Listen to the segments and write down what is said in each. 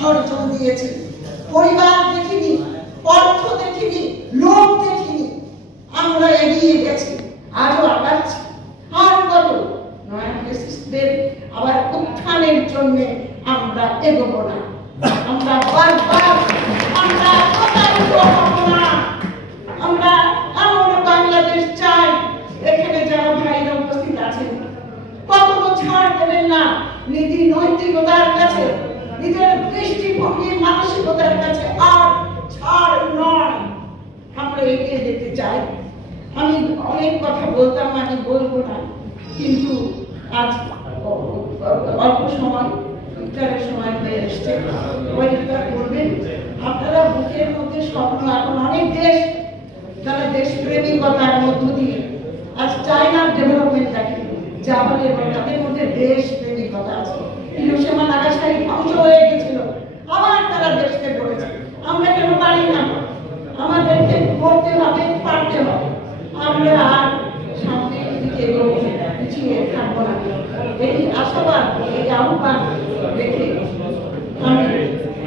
বিসর্জন দিয়েছি। পরিবার দেখিনি, অর্থ দেখিনি, লোক দেখিনি, আমরা এগিয়ে গেছি, আজও আগাচ্ছি। আর কত নয়া ফ্যাসিস্টদের আবার উত্থানের জন্য আমরা এগোবো না। আমরা বারবার আমরা প্রতারিত হব না। আমরা এমন বাংলাদেশ চাই এখানে যারা ভাইরা উপস্থিত আছেন কখনো ছাড় দেবেন না। নীতি নৈতিকতার কাছে, নিজের দৃষ্টিভঙ্গি মানসিকতার কাছে আর ছাড় নয়। আমরা এগিয়ে যেতে চাই। আমি অনেক কথা বলতাম, আমি বলবো না, কিন্তু আজ অল্প সময় ইফতারের সময় হয়ে এসছে, ইফতার করবেন। আপনারা বুকের মধ্যে স্বপ্ন, এখন অনেক দেশ যারা দেশপ্রেমিকতার মধ্য দিয়ে আজ চায়নার ডেভেলপমেন্ট দেখেন, জাপান এবং তাদের মধ্যে দেশপ্রেমিকতা আছে। হিরোশিমা নাগাসাকি ধ্বংস হয়ে গেছিল, আবার তারা দেশকে গড়েছে। আমরা কেন পারি না? আমাদেরকে করতে হবে, পারতে হবে। আমরা আর সামনের দিকে পিছিয়ে থাকবো না। এই আশাবাদ, এই আহ্বান রেখে আমি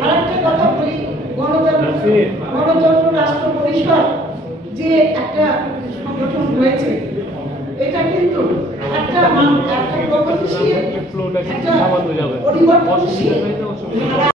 আরেকটা কথা বলি। গণতন্ত্র রাষ্ট্র পরিষদ যে একটা সংগঠন রয়েছে, এটা কিন্তু একটা প্রগতিশীল, একটা পরিবর্তনশীল